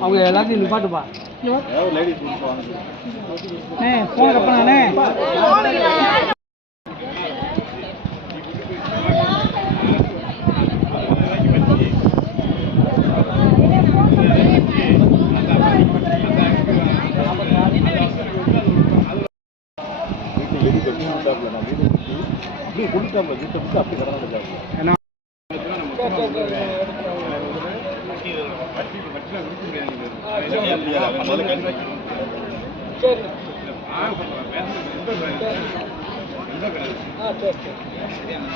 அவங்க எல்லாத்தையும் நிப்பாட்டுப்பா சரி ஆ சரி. ஏன்னா